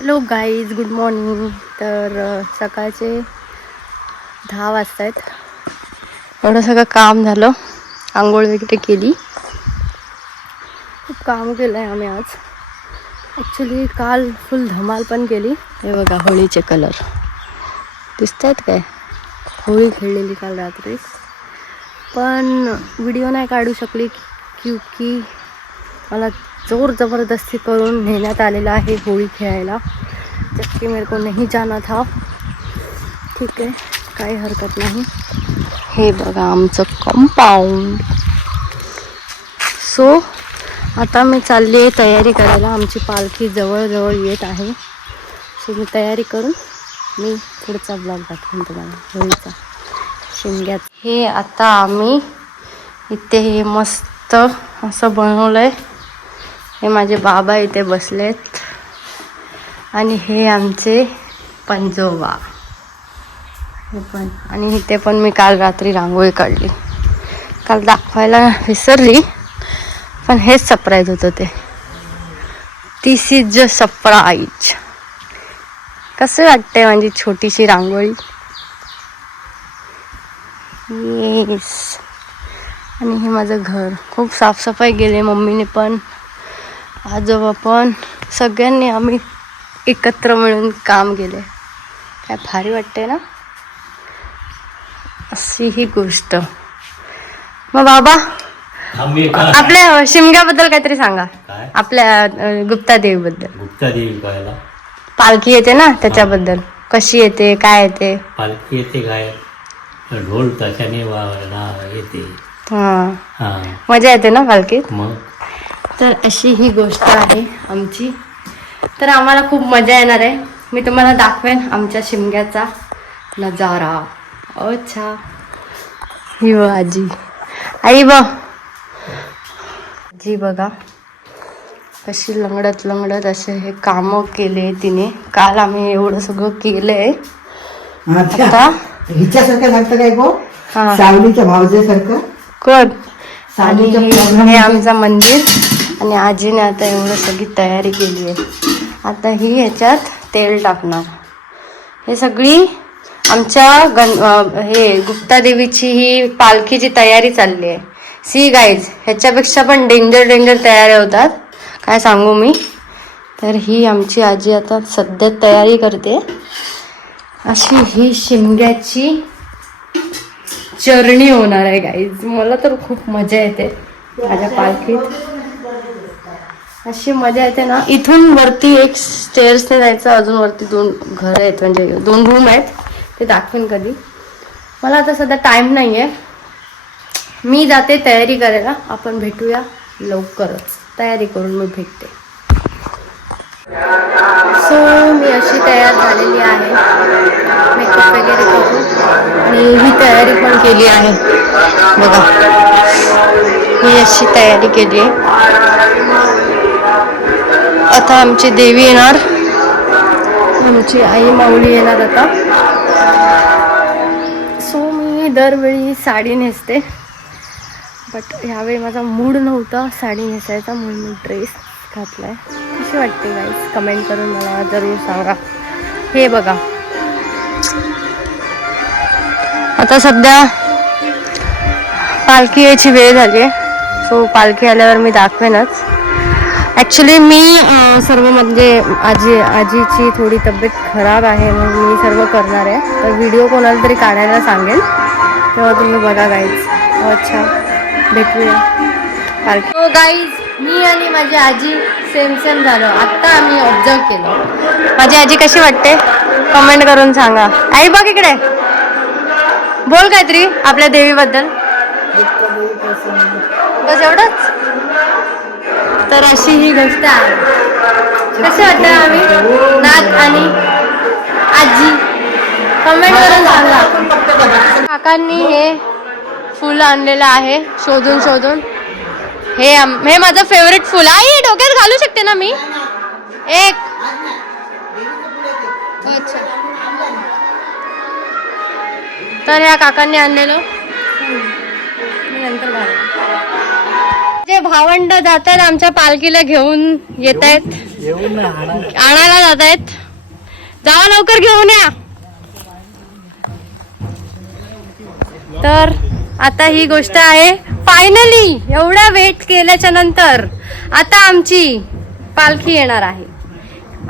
Hello guys, good morning. तर सकाळचे 10 वाजता आहेत. एवढं सगळं काम झालं, आंघोळ वगैरे केली. खूप काम केलं आहे आम्ही आज. ॲक्च्युली काल फुल धमाल पण केली. हे बघा, होळीचे कलर दिसत आहेत काय? होळी खेळलेली काल रात्री, पण व्हिडिओ नाही काढू शकली क्योंकि मला जोर ज़बरदस्ती करून नेण्यात आलेला आहे होळी खेळायला. जबकि मेरे को नहीं जाना था. ठीक आहे, काही हरकत नाही. हे बघा आमचं कंपाऊंड. सो आता मी चालली आहे तयारी करायला. आमची पालखी जवळ येत आहे. सो मी तयारी करून मी पुढचा ब्लॉग दाखवेन तुम्हाला होळीचा, शिमग्यात. हे आता आम्ही इथे हे मस्त असं बनवलंय. हे माझे बाबा इथे बसलेत आणि हे आमचे पंजोबा हे पण. आणि इथे पण मी काल रात्री रांगोळी काढली. काल दाखवायला विसरली, पण हेच सरप्राईज होतं ते. दिस इज ज सरप्राईज. कसं वाटतंय माझी छोटीशी रांगोळी? येस. आणि हे माझं घर. खूप साफसफाई केली मम्मीने पण, आजोबा पण, सगळ्यांनी आम्ही एकत्र मिळून काम केले. काय भारी वाटते ना. अशी ही गोष्ट. मग बाबा, आपल्या शिमग्याबद्दल काहीतरी सांगा. आपल्या गुप्ता देवीबद्दल. गुप्ता देवी पाहायला पालखी येते ना, त्याच्याबद्दल. कशी येते, काय येते? पालखी येते काय, ढोल ताशाने येते. हा, मजा येते ना पालखीत. मग तर अशी ही गोष्ट आहे आमची. तर आम्हाला खूप मजा येणार आहे. मी तुम्हाला दाखवेन आमच्या शिमग्याचा नजारा. अच्छा, ही बघ आजी. आई बघ, जी बघा कशी लंगडत असे हे कामं केले तिने. काल आम्ही एवढं सगळं केलंय. आता हिच्यासारखं सांगतं काय गो, हा, सावलीच्या भावजेसारखं कोण. आणि हे आमचं मंदिर. आणि आजीने आता एवढं सगळी तयारी केली आहे. आता ही ह्याच्यात तेल टाकणार. हे सगळी आमच्या हे गुप्ता देवीची ही पालखीची तयारी चालली आहे. सी गाईज, ह्याच्यापेक्षा पण डेंजर तयारी होतात, काय सांगू मी. तर ही आमची आजी आता सध्या तयारी करते. अशी ही शिमग्याची जर्नी होणार आहे गाईज. मला तर खूप मजा येते माझ्या पालखीत. अशी मजा येते ना. इथून वरती एक स्टेअर्सने जायचं, अजून वरती 2 घरं आहेत, म्हणजे 2 रूम आहेत. ते दाखवेन कधी. मला आता सध्या टाइम नाही आहे. मी जाते तयारी करायला. आपण भेटूया लवकरच. तयारी करून मी भेटते. सो मी अशी तयार झालेली आहे, मेकअप वगैरे करून. आणि ही तयारी पण केली आहे बघा. मी अशी तयारी केली आहे. आता आमची देवी येणार, आमची आई माऊली येणार आता. सो मी दरवेळी साडी नेसते, बट ह्यावेळी माझा मूड नव्हता साडी नेसायचा, म्हणून मी ड्रेस घातलाय. कशी वाटते गाईस, कमेंट करून मला जरूर सांगा. हे बघा, आता सध्या पालखी यायची वेळ झाली आहे. सो पालखी आल्यावर मी दाखवेनच. ॲक्च्युली मी सर्व, म्हणजे आजीची थोडी तब्येत खराब आहे, मग मी सर्व करणार आहे. तर व्हिडिओ कोणाला तरी काढायला सांगेल, तेव्हा तुम्ही बघा गाईज. अच्छा, भेटूया पालखी. हो गाईज, मी आणि माझी आजी सेम झालो. आत्ता आम्ही ऑब्झर्व केलं. माझी आजी कशी वाटते कमेंट करून सांगा. आई बघ इकडे, बोल काहीतरी आपल्या देवीबद्दल. बस एवढंच. तर अशी ही गोष्ट आहे. कसे वाटतं आम्ही नात आणि आजी, कमेंट करून सांगा. काकांनी हे फुलं आणलेलं आहे शोधून. हे माझं फेवरेट फुल आहे. डोक्यात घालू शकते ना मी एक. अच्छा, तर ह्या काकांनी आणलेलं मी नंतर घालू. माझे भावंड जातात आमच्या पालखीला घेऊन येत आहेत, आणायला जात आहेत. जावा लवकर घेऊन या. तर आता ही गोष्ट आहे, फायनली एवढा वेट केल्याच्या नंतर आता आमची पालखी येणार आहे.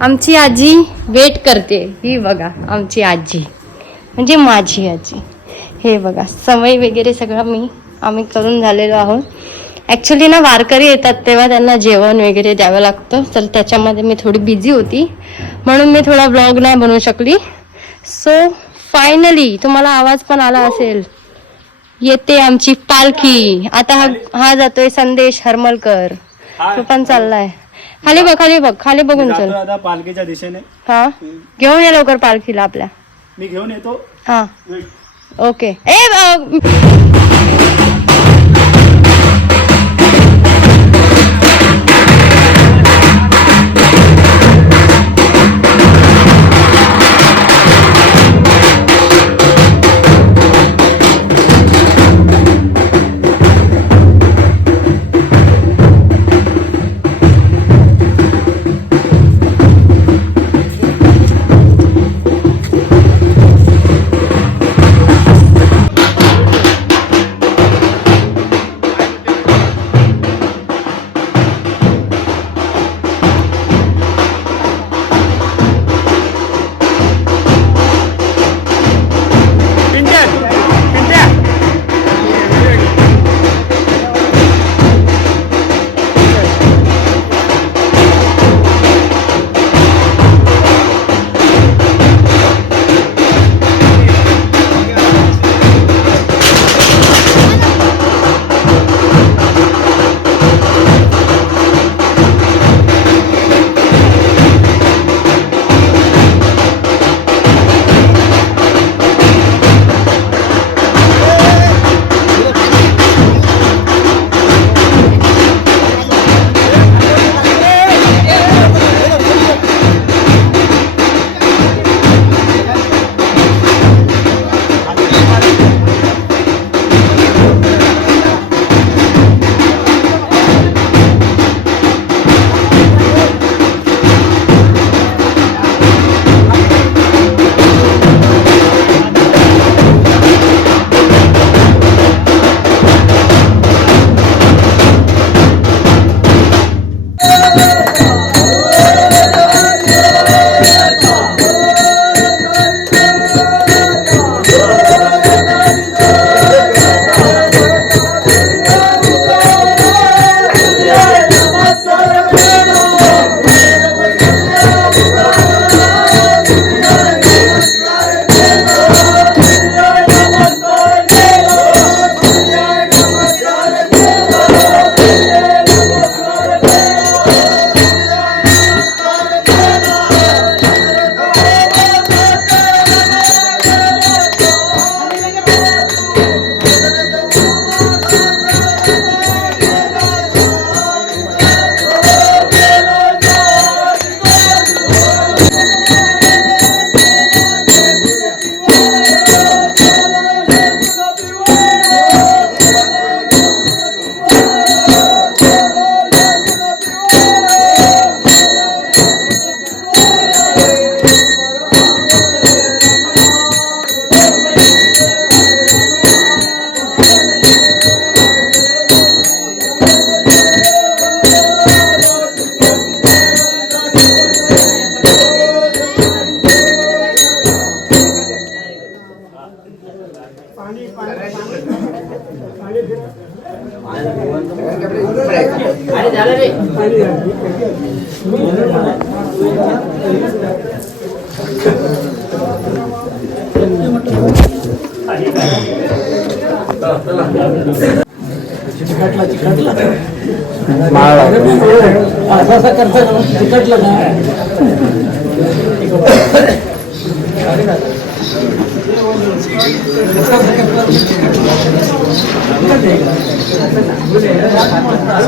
आमची आजी वेट करते. ही बघा आमची आजी, म्हणजे माझी आजी. हे बघा समय वगैरे सगळं आम्ही करून झालेलो आहोत. ॲक्च्युली ना वारकरी येतात तेव्हा त्यांना जेवण वगैरे द्यावं लागतं, तर त्याच्यामध्ये मी थोडी बिझी होती म्हणून मी थोडा ब्लॉग नाही बनवू शकली. सो फायनली तुम्हाला आवाज पण आला असेल, येते आमची पालखी. आता हा जातोय संदेश हरमलकर, तो पण चाललाय. खाली बघ, खाली बघ, खाली बघून चल. आता पालखीच्या दिशेने. हा घेऊन ये लवकर पालखीला आपल्या. मी घेऊन येतो. हा ओके.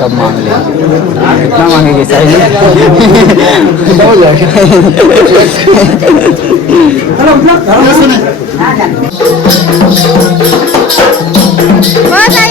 सब मांग ले, कितना मांगेंगे चाहिए? बस आई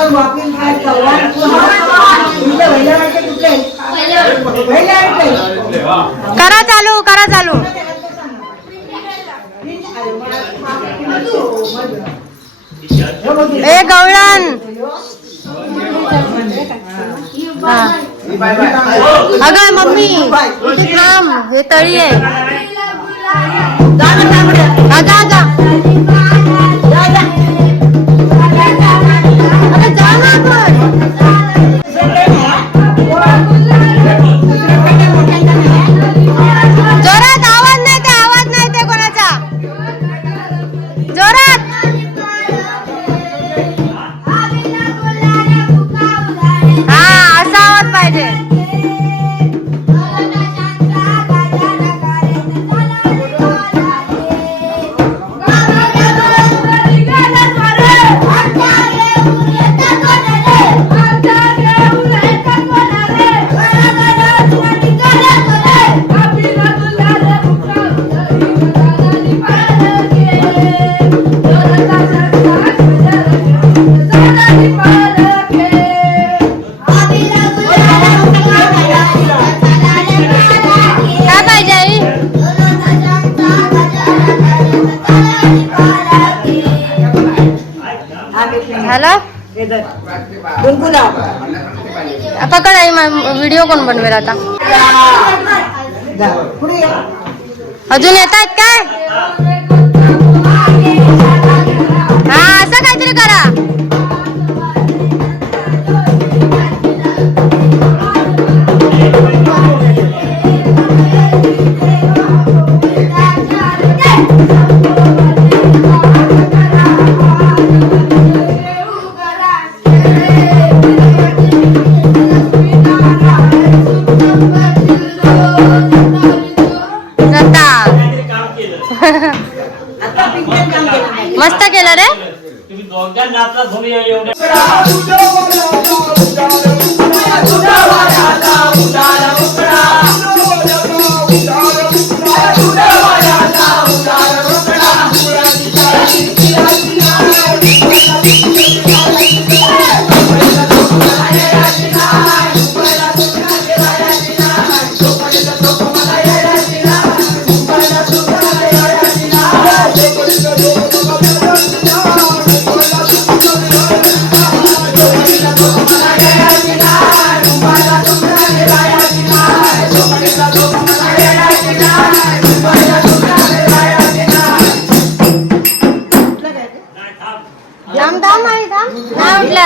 पण वापील काय चव्हाण तुमच्या वडिलांचे कुठले करा चालू करा चालू. ए गवळण अगं मम्मी इथे थांब, हे तळी आहे. अगं अगं अगं जा ना आपण. जोरात आवाज नाही ते कोणाचा. जोरात हा असा आवाज पाहिजे. काय पाहिजे आई? झालं पकड आई. व्हिडिओ कोण बनवेल आता? अजून येत आहेत काय? हा असं काहीतरी करा. मस्त केलं रे. तुम्ही दोघांना नाचला थोडी एवढे.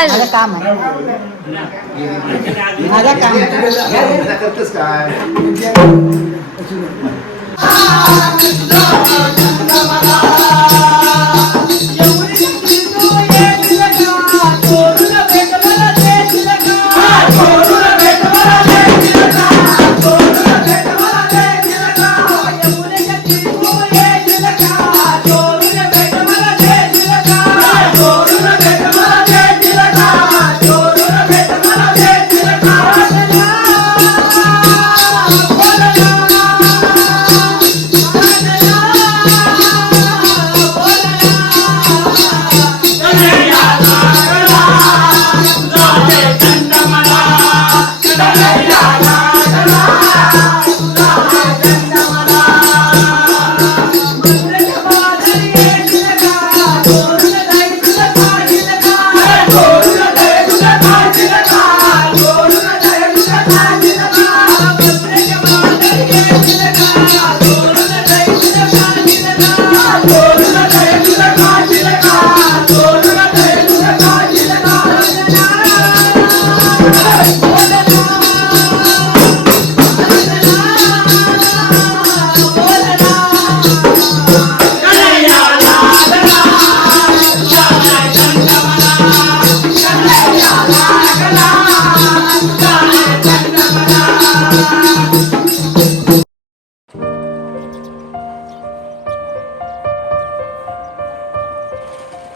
माझं काम आहे. माझं काम करतेस काय?